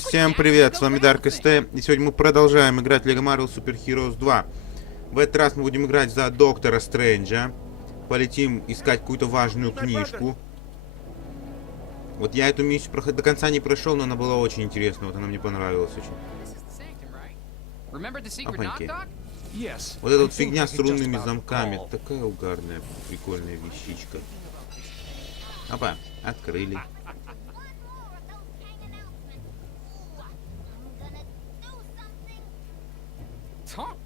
Всем привет, с вами Dark ST, и сегодня мы продолжаем играть Lego Marvel Super Heroes 2. В этот раз мы будем играть за Доктора Стрэнджа. Полетим искать какую-то важную книжку. Вот я эту миссию до конца не прошел, но она была очень интересная, вот она мне понравилась очень. Опаньки. Вот эта вот фигня с рунными замками, такая угарная, прикольная вещичка. Опа, открыли.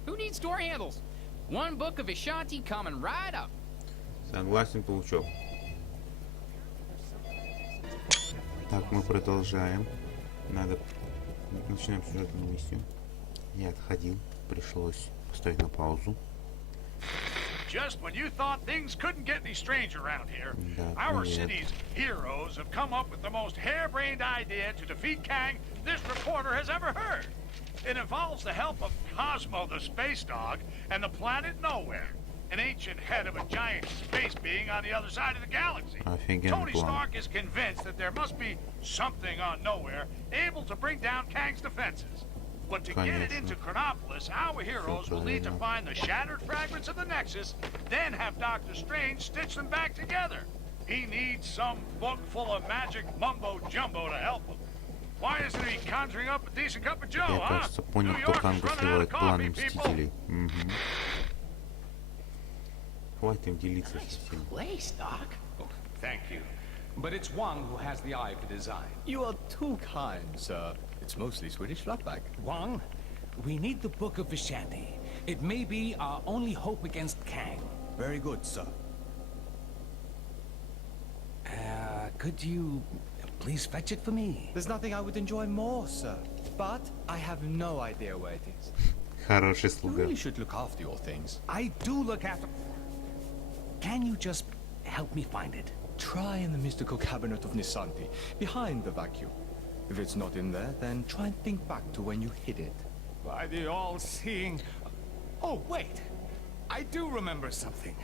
Who needs door handles? One book of Ashanti coming right up. Согласен, паучок. Так, мы продолжаем. Начинаем сюжетную миссию. Я отходил, пришлось поставить на паузу. Just when you thought things couldn't get any stranger around here, our city's heroes have come up with the most harebrained idea to defeat Kang this reporter has ever heard. It involves the help of Cosmo the space dog and the planet Nowhere, an ancient head of a giant space being on the other side of the galaxy. Tony Stark is convinced that there must be something on Nowhere able to bring down Kang's defenses. But to get it into Chronopolis, our heroes will need to find the shattered fragments of the Nexus, then have Doctor Strange stitch them back together. He needs some book full of magic mumbo-jumbo to help him. Why isn't he conjuring up a decent cup of Joe, Я, кажется, понял, кто Ханга сливает планы Мстителей. Хватит им делиться совсем. Thank you. But it's Wang who has the eye for design. You are too kind, sir. It's mostly Swedish flatback. Wang, we need the Book of Vishanti. It may be our only hope against Kang. Very good, sir. Could you please fetch it for me? There's nothing I would enjoy more, sir. But I have no idea where it is. Хороший You слуга. really should look after your things. I do look after... Can you just help me find it? Try in the mystical cabinet of Nisanti, behind the vacuum. If it's not in there, then try and think back to when you hid it. By the all-seeing... Oh, wait! I do remember something.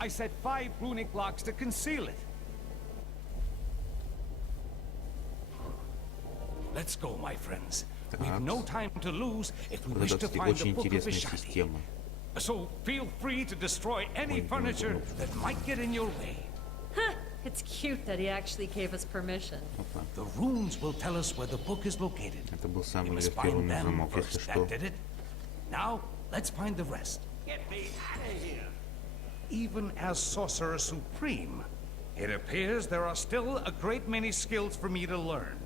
I set 5 runic locks to conceal it. Let's go, my friends. We've no time to lose if we wish to find the Book of Vishanti. So feel free to destroy any furniture that might get in your way. Huh, it's cute that he actually gave us permission. The runes will tell us where the book is located. Это был самый We must легкий find рунный them замок, если first. что. That did it. Now, let's find the rest. Get me out of here. Even as Sorcerer Supreme, it appears there are still a great many skills for me to learn.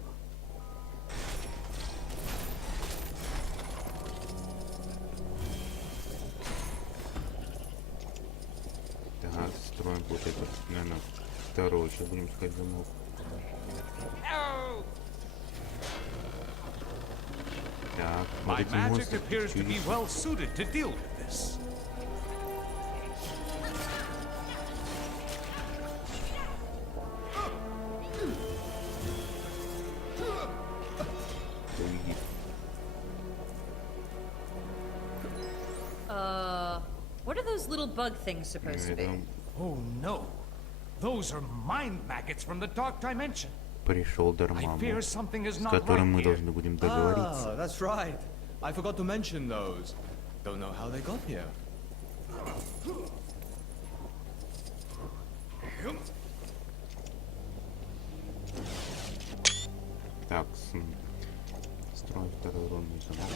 Так, строим вот это, наверное, второй. Сейчас будем искать замок. Так, вот My эти magic монстры. appears to be well suited to deal with this. What are those little bug things supposed to be? Oh no. Those are mind maggots from the dark dimension. Пришел I Дармаму, fear something is с not которым right мы here. должны будем договориться. Ah, that's right. I forgot to mention those. Don't know how they got here. Так, строим второй рунный замок.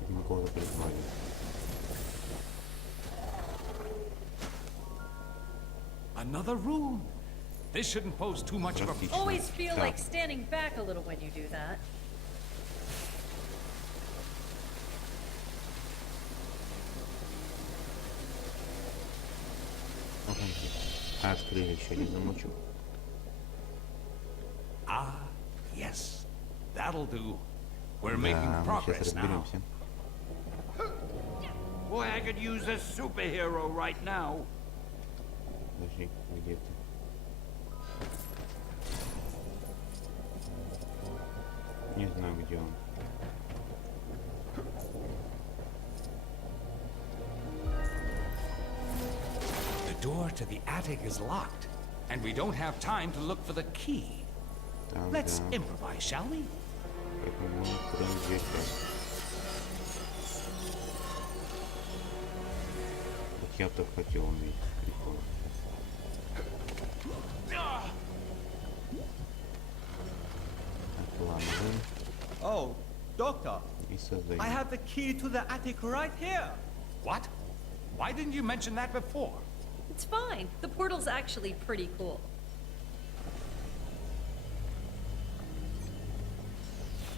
Видимо, кого-то призвали. Another rune. This shouldn't pose too much of a... Отлично. Always feel Так, like standing back a little when you do that. опаньки. Открыли еще один замочек. Ah, yes. That'll do. We're Да, making мы сейчас progress now. разберемся. Boy, I could use a superhero right now. Подожди, где ты? Не знаю, где он. door to the attic is locked, and we don't have time to look for the key. Так, Let's да. improvise, shall we? Поэтому мы откроем дверь так. Вот я так хотел увидеть. Прикол. Отламываем Oh, Doctor, и создаем. I have the key to the attic right here. What? Why didn't you mention that before? It's fine. The portal's actually pretty cool.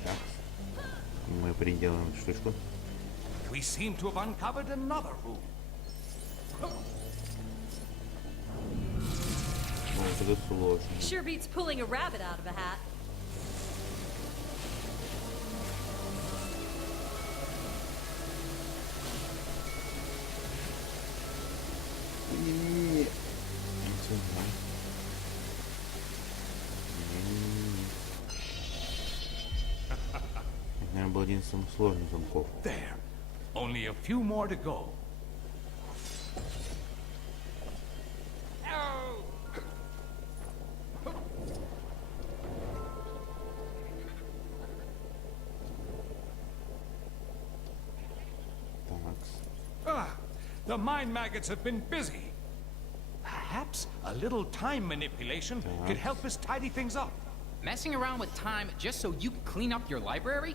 Так. Мы приделаем штучку. We seem to have uncovered another room. Вот это сложно. Sure beats pulling a rabbit out of a hat. Не-не-не. Это, наверное, был один из самых сложных замков. There. Only a few more to go. Так. The mind maggots have been busy. Perhaps a little time manipulation could help us tidy things up. Messing around with time just so you can clean up your library?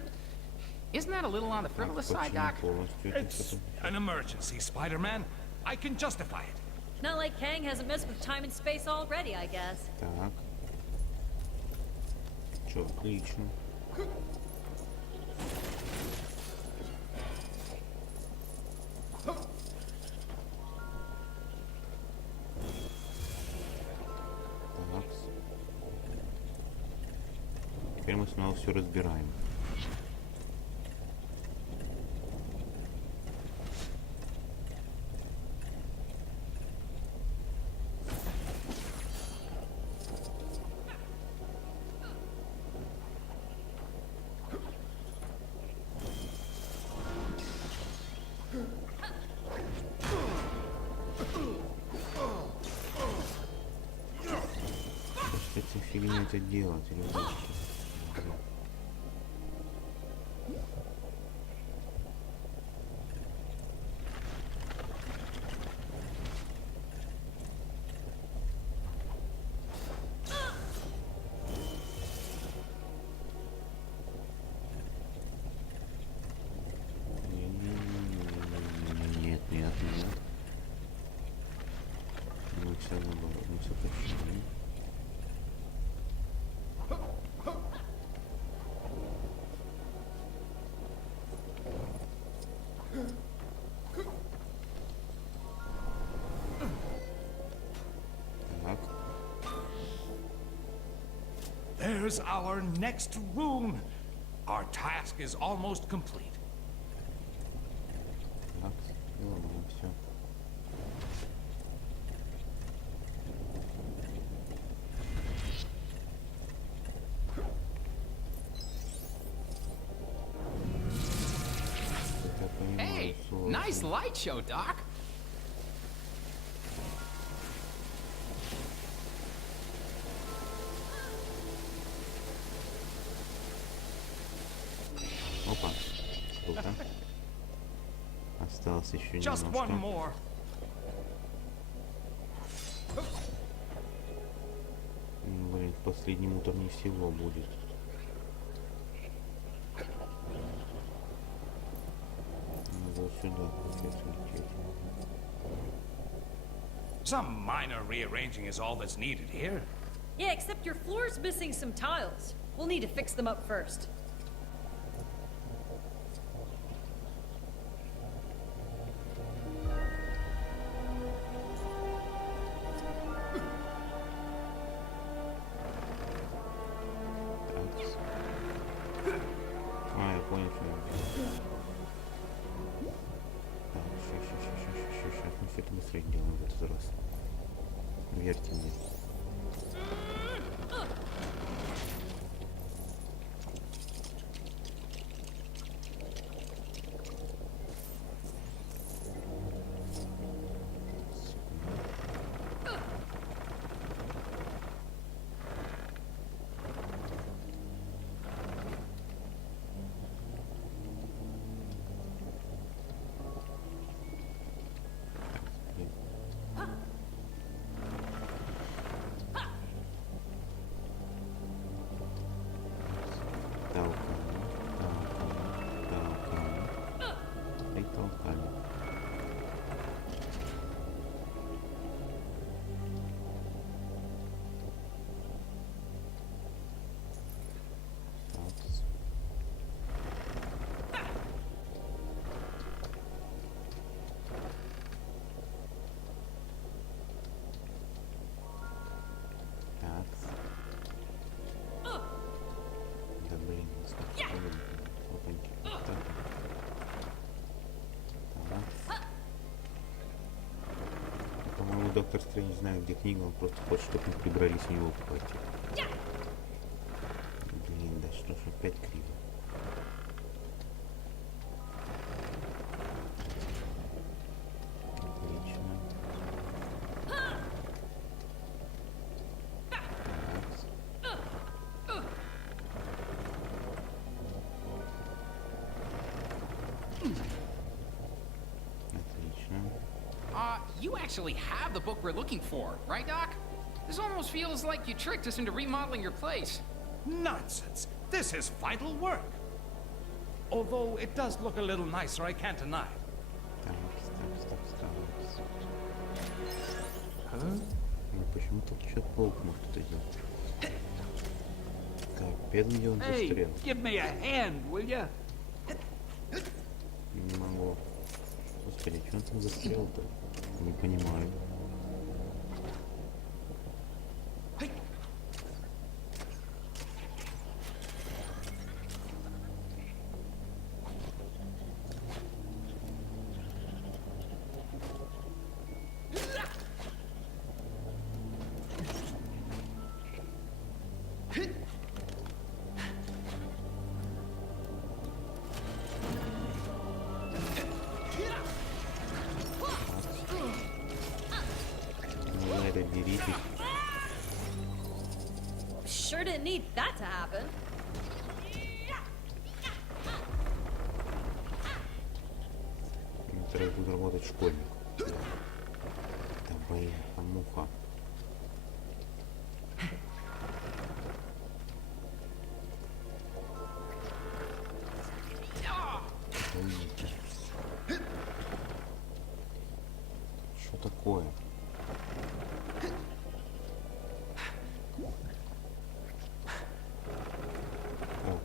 Isn't that a little on the frivolous side, Doc? Полностью это It's an emergency, Spider-Man. I can justify it. Not like Kang hasn't messed with time and space already, I guess. Так. Чё, отлично. Так. Теперь мы снова все разбираем. Что эта фигня это делать, ребятки? Нет, нет, нет. Мы все наоборот, мы все почти. Так, There's our next room. Our task is almost complete. так, и ломаем все. Я понимаю, Hey, сложно. nice light show, Doc. Опа, круто. Осталось еще Just немножко. one more. Блин, в последнем уровне всего будет. Надо вот сюда получается лететь. Some minor rearranging is all that's needed here. Yeah, except your floor's missing some tiles. We'll need to fix them up first. А, я понял, что надо. Так, сейчас. Мы все это быстрее делаем в этот раз. Верьте мне. доктор Стрэндж знает, где книга, он просто хочет, чтобы мы прибрались в него поквартиру. Блин, да что ж, опять криво. Отлично. Отлично. You actually have the book we're looking for, right, Doc? This almost feels like you tricked us into remodeling your place. Nonsense! This is vital work. Although it does look a little nicer, I can't deny it. Так. Ну почему тут что паук может это делать? Так, первым делом застрял. give me a hand, will ya? Не могу. Господи, что он там застрял-то? Не понимаю. Ну, это деритесь. Sure didn't need that to happen. Треба тут работать школьник. Да, блин, а муха. Что такое? О,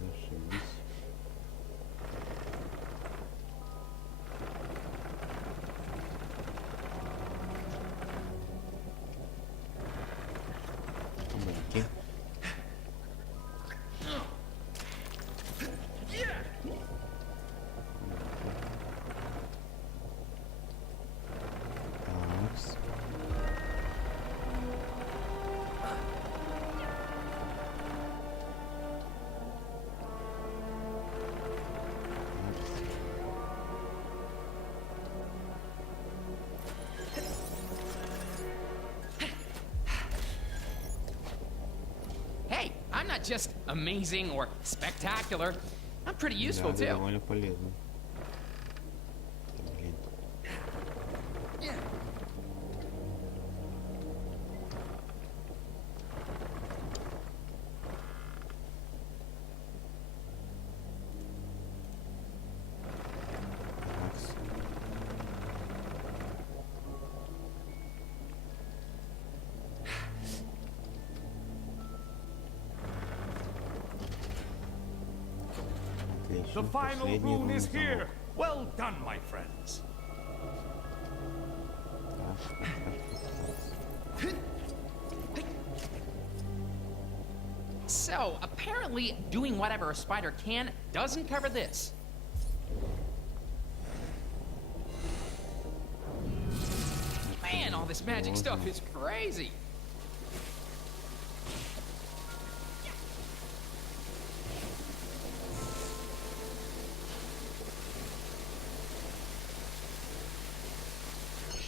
зашибись. Мульки. Такс. Hey, I'm not just amazing or spectacular. I'm pretty useful, Да, это too. довольно полезно. Да, блин. Такс. Отлично. The final Последний rune is рун here. Well done, my friends. So, apparently, doing whatever a spider can doesn't cover this. Man, all this magic stuff is crazy.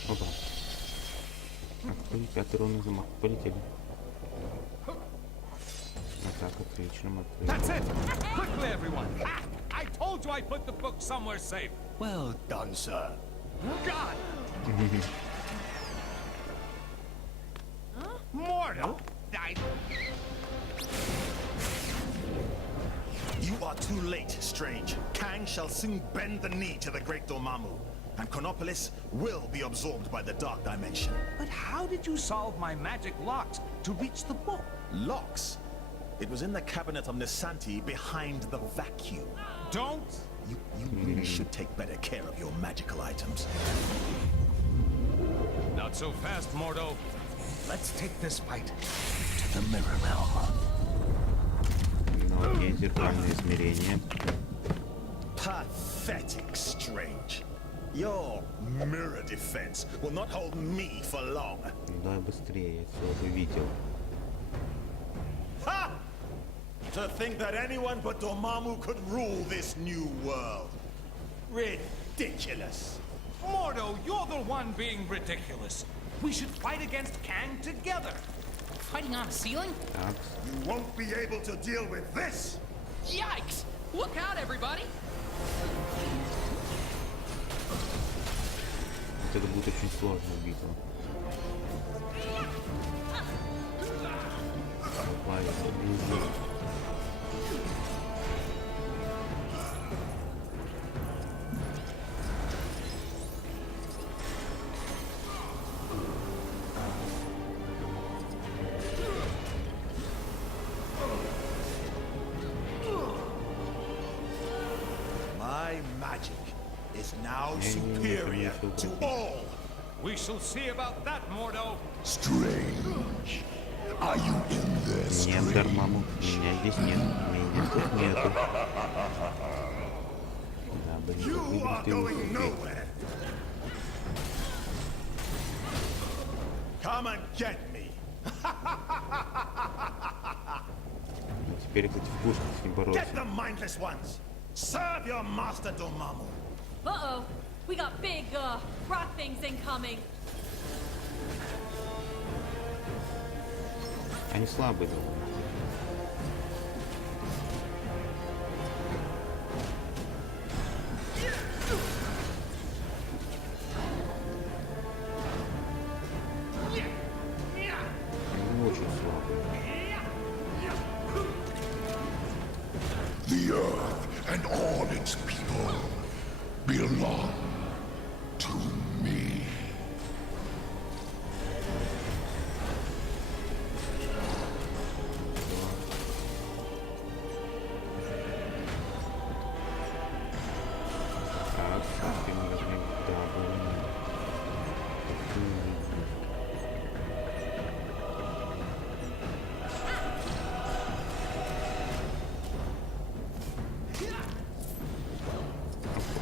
Опа. Пятый рунный замок. Полетели. Так, отлично, мы That's открыли. it! Quickly, everyone! Ah, I told you I put the book somewhere safe. Well done, sir. God! Mortal! You are too late, Strange. Kang shall soon bend the knee to the great Dormammu, and Chronopolis will be absorbed by the Dark Dimension. But how did you solve my magic locks to reach the book? Locks? It was in the cabinet of Nisanti behind the vacuum. Don't! You really should take better care of your magical items. Not so fast, Mordo. Let's take this fight to the Mirror Realm. Ну, окей, зеркальное измерение. Pathetic, Strange. Your mirror defense will not hold me for long. Давай быстрее, я все увидел. Ha! To think that anyone but Dormammu could rule this new world. Ridiculous. Mordo, you're the one being ridiculous. We should fight against Kang together. Fighting on a ceiling? Так, You won't be able to deal with this. Yikes! Look out, everybody! это будет очень сложная битва. Давай, ближе. My magic is now superior to all. We shall see about that, Mordo. Strange. Are you in this? Нет, Дармаму, меня здесь нет. Меня тут нету. Да, блин, You как are ты going вышел. nowhere. Come and get me. Теперь, кстати, вкусно с ним бороться. Get the mindless ones. Serve your master Dormammu. Uh-oh. We got big, rock things incoming. Они слабые довольно. Они очень слабые. The earth and all its people belong to me. Так, теперь мы возьмем W.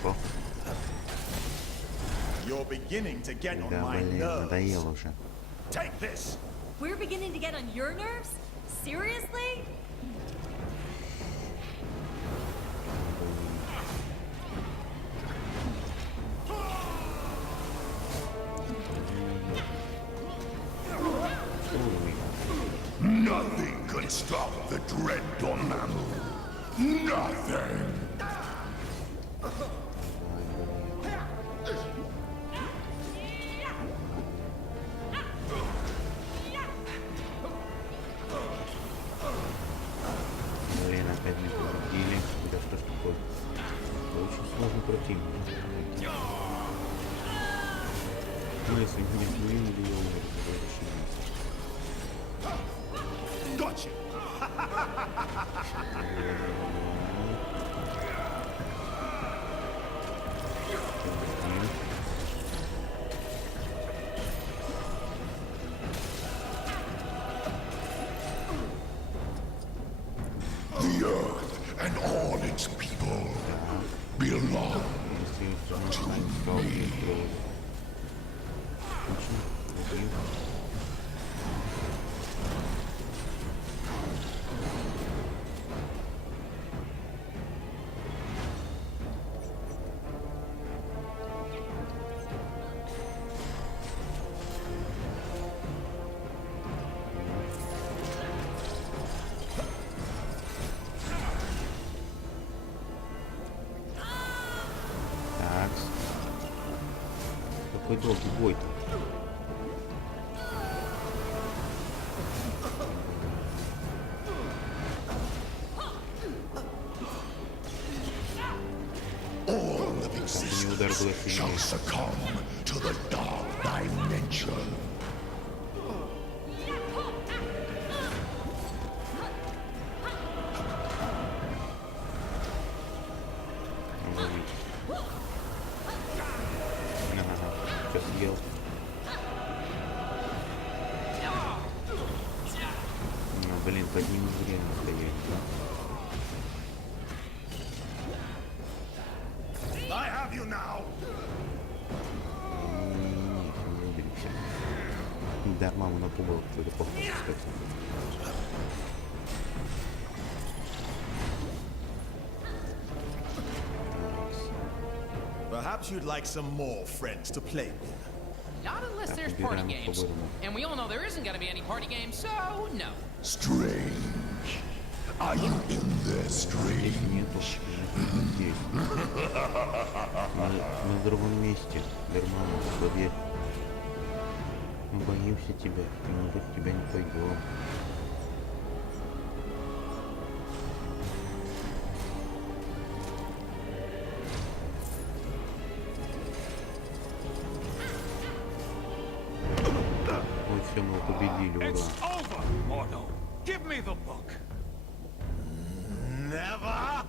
Попал. You're beginning to get on Да, my блин, nerves. надоело уже. Take this. We're beginning to get on your nerves? Seriously? Nothing can stop the dread Dormammu. Nothing. Блин, опять не победили. Да что ж такое? Это очень сложный противник. Ну, если меня смыли, я умер. Gotcha. The earth and all its people belong to me. Так. Какой долгий бой-то. All living Последний удар был systems shall сильнее. succumb to the dark dimension. Ага, сейчас съел. Блин, под ним время стоять, да? I have you now. Да, маму напугал кто-то, походу, кстати. Perhaps you'd like some more friends to play with. Not unless Так, there's party убираем их games. по-бырому. And we all know there isn't gonna be any party games, so no. Strange. Are you in there, strange? Здесь нету, здесь. Мы в другом месте, Дерману, поверь. Мы боимся тебя, и мы тут тебя не пойдем. Ой, все, мы его победили, ура. It's over, mortal. Give me the book. Never!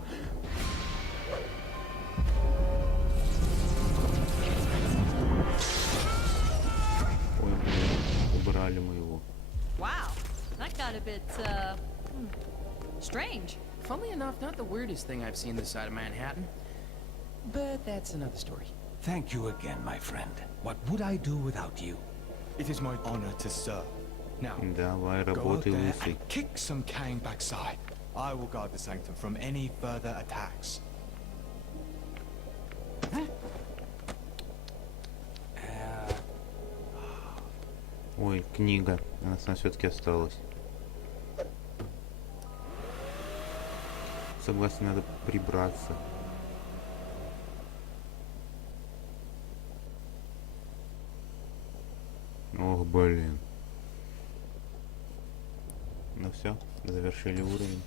Ой, блин, убрали мы его. Wow, that got a bit, strange. Funnily enough, not the weirdest thing I've seen this side of Manhattan. But that's another story. Thank you again, my friend. What would I do without you? It is my honor to serve. Now, Давай, go out работай, there лысый. and kick some Kang backside. I will guard the sanctum from any further attacks. Ой, книга. Она с нами все-таки осталась. Согласен, надо прибраться. Ох, блин. Ну все, завершили уровень.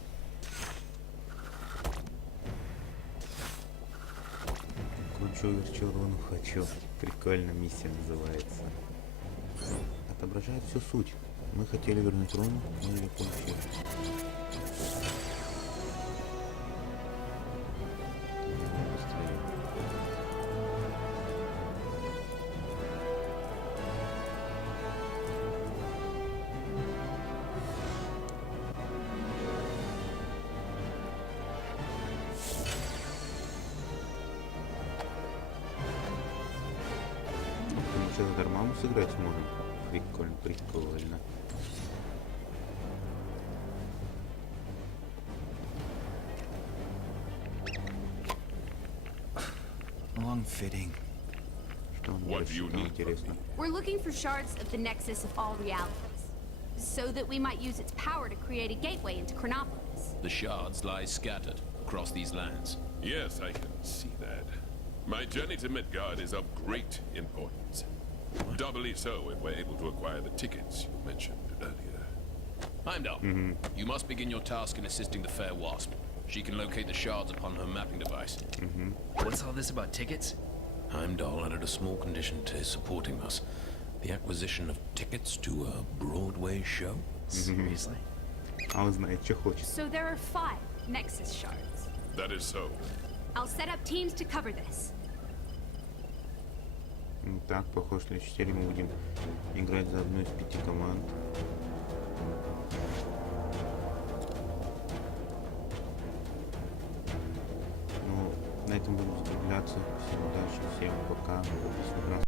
Кручу червону хочу. Прикольно, миссия называется. Отображает всю суть. Мы хотели вернуть руну, но ее получили. Быстрее. Мы сейчас Дармаму сыграть можем. Прикольно, прикольно. Long-fitting. Что он делает, что интересно. We're looking for shards of the nexus of all realities, so that we might use its power to create a gateway into Chronopolis. The shards lie scattered across these lands. Yes, I can see that. My journey to Midgard is of great importance. Doubly so if we're able to acquire the tickets you mentioned earlier. Heimdall, you must begin your task in assisting the fair wasp. She can locate the shards upon her mapping device. What's all this about tickets? Heimdall added a small condition to his supporting us. The acquisition of tickets to a Broadway show. Seriously? А он знает, что хочет. So there are 5 nexus shards. That is so. I'll set up teams to cover this. Так, похоже, в следующей серии мы будем играть за одну из 5 команд. Ну, на этом будем закругляться. Всем удачи, всем пока. Подписывайтесь на канал.